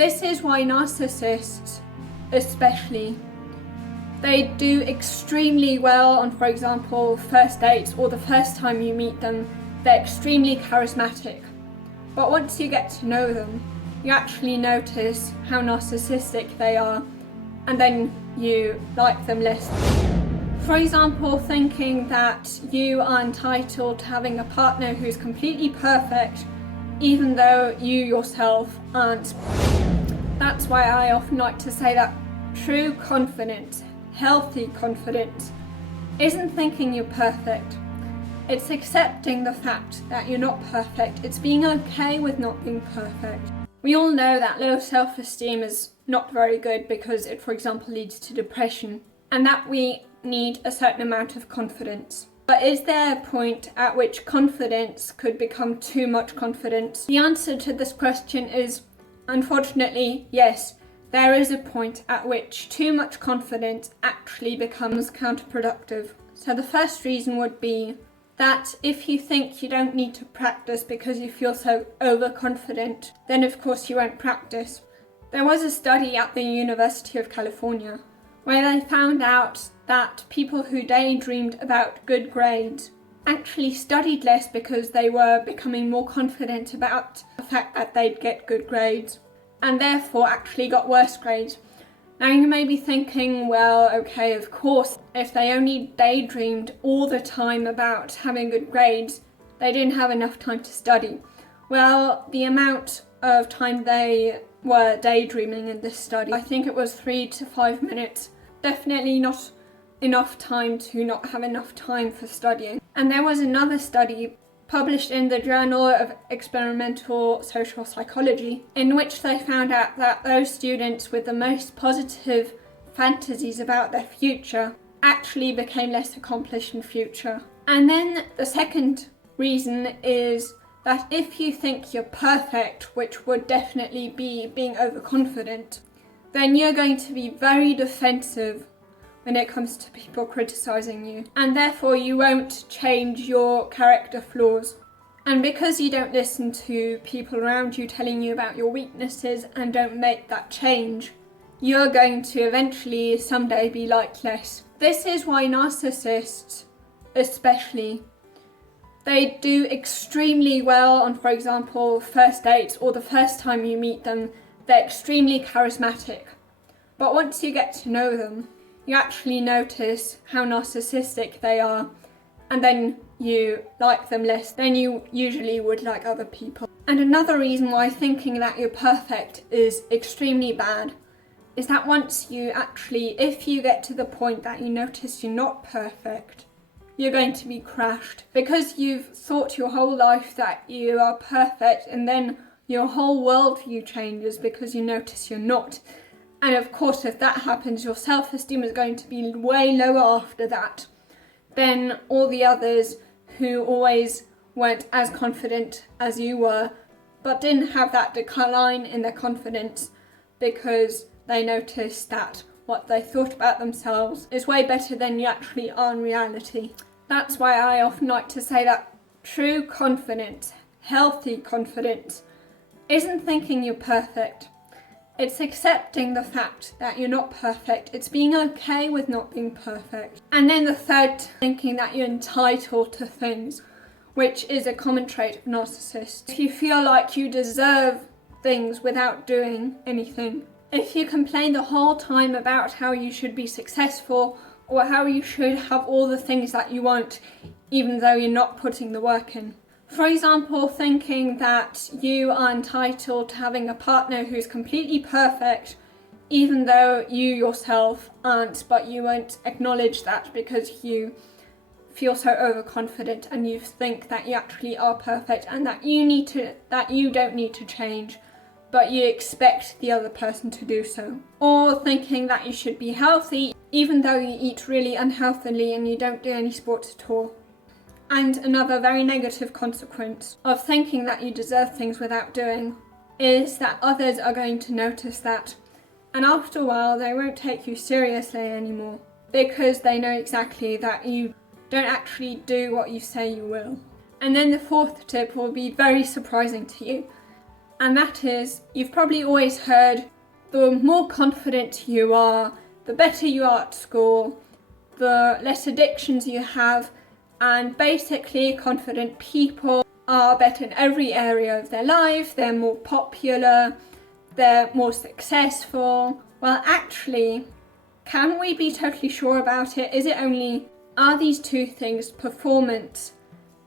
This is why narcissists, especially, they do extremely well on, for example, first dates or the first time you meet them. They're extremely charismatic. But once you get to know them, you actually notice how narcissistic they are, and then you like them less. For example, thinking that you are entitled to having a partner who's completely perfect, even though you yourself aren't. That's why I often like to say that true confidence, healthy confidence, isn't thinking you're perfect. It's accepting the fact that you're not perfect. It's being okay with not being perfect. We all know that low self-esteem is not very good because it, for example, leads to depression, and that we need a certain amount of confidence. But is there a point at which confidence could become too much confidence? The answer to this question is, unfortunately, yes. There is a point at which too much confidence actually becomes counterproductive. So the first reason would be that if you think you don't need to practice because you feel so overconfident, then of course you won't practice. There was a study at the University of California where they found out that people who daydreamed about good grades actually studied less because they were becoming more confident about the fact that they'd get good grades, and therefore actually got worse grades. Now you may be thinking, well, okay, of course, if they only daydreamed all the time about having good grades, they didn't have enough time to study. Well, the amount of time they were daydreaming in this study, I think it was 3 to 5 minutes, definitely not enough time to not have enough time for studying. And there was another study published in the Journal of Experimental Social Psychology, in which they found out that those students with the most positive fantasies about their future actually became less accomplished in future. And then the second reason is that if you think you're perfect, which would definitely be being overconfident, then you're going to be very defensive when it comes to people criticizing you, and therefore you won't change your character flaws. And because you don't listen to people around you telling you about your weaknesses and don't make that change, you're going to eventually someday be liked less. This is why narcissists, especially, they do extremely well on, for example, first dates or the first time you meet them. They're extremely charismatic. But once you get to know them, you actually notice how narcissistic they are, and then you like them less than you usually would like other people. And another reason why thinking that you're perfect is extremely bad is that once you actually, if you get to the point that you notice you're not perfect, you're going to be crushed because you've thought your whole life that you are perfect, and then your whole worldview changes because you notice you're not. And of course, if that happens, your self-esteem is going to be way lower after that than all the others who always weren't as confident as you were, but didn't have that decline in their confidence because they noticed that what they thought about themselves is way better than you actually are in reality. That's why I often like to say that true confidence, healthy confidence, isn't thinking you're perfect. It's accepting the fact that you're not perfect. It's being okay with not being perfect. And then the third, thinking that you're entitled to things, which is a common trait of narcissists. If you feel like you deserve things without doing anything, if you complain the whole time about how you should be successful or how you should have all the things that you want, even though you're not putting the work in. For example, thinking that you are entitled to having a partner who's completely perfect, even though you yourself aren't, but you won't acknowledge that because you feel so overconfident and you think that you actually are perfect and that you don't need to change, but you expect the other person to do so. Or thinking that you should be healthy, even though you eat really unhealthily and you don't do any sports at all. And another very negative consequence of thinking that you deserve things without doing is that others are going to notice that, and after a while they won't take you seriously anymore because they know exactly that you don't actually do what you say you will. And then the fourth tip will be very surprising to you. And that is, you've probably always heard, the more confident you are, the better you are at school, the less addictions you have, and basically confident people are better in every area of their life, they're more popular, they're more successful. Well, actually, can we be totally sure about it? Are these two things, performance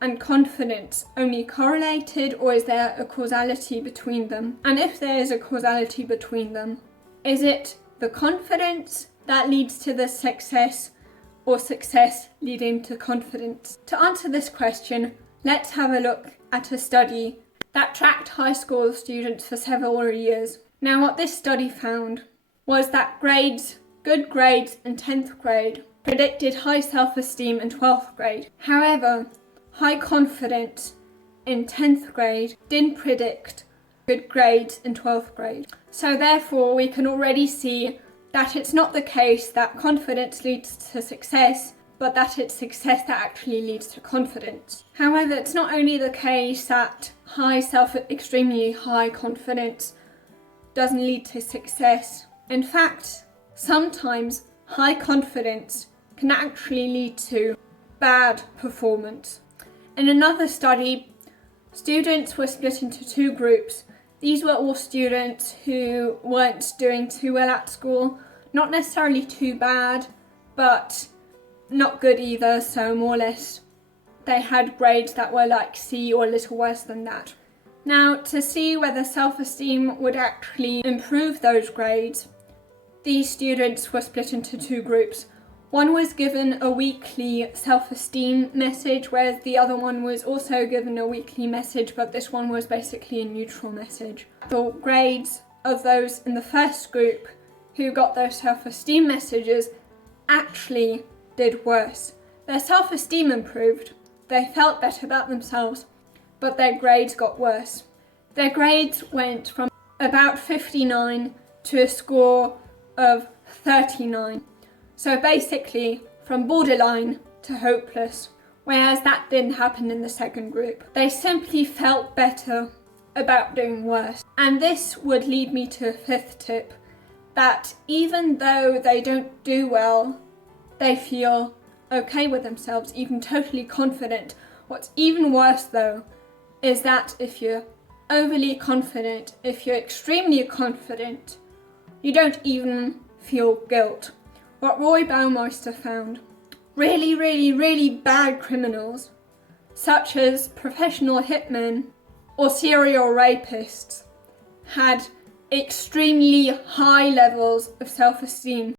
and confidence, only correlated, or is there a causality between them? And if there is a causality between them, is it the confidence that leads to the success, or success leading to confidence? To answer this question, let's have a look at a study that tracked high school students for several years. Now, what this study found was that good grades in 10th grade predicted high self-esteem in 12th grade. However, high confidence in 10th grade didn't predict good grades in 12th grade. So therefore, we can already see that it's not the case that confidence leads to success, but that it's success that actually leads to confidence. However, it's not only the case that extremely high confidence doesn't lead to success. In fact, sometimes high confidence can actually lead to bad performance. In another study, students were split into two groups. These were all students who weren't doing too well at school, not necessarily too bad, but not good either, so more or less they had grades that were like C or a little worse than that. Now, to see whether self-esteem would actually improve those grades, these students were split into two groups. One was given a weekly self-esteem message, whereas the other one was also given a weekly message, but this one was basically a neutral message. The grades of those in the first group who got those self-esteem messages actually did worse. Their self-esteem improved, they felt better about themselves, but their grades got worse. Their grades went from about 59 to a score of 39. So basically, from borderline to hopeless, whereas that didn't happen in the second group. They simply felt better about doing worse. And this would lead me to a fifth tip, that even though they don't do well, they feel okay with themselves, even totally confident. What's even worse though, is that if you're overly confident, if you're extremely confident, you don't even feel guilt. What Roy Baumeister found, really bad criminals, such as professional hitmen or serial rapists, had extremely high levels of self-esteem.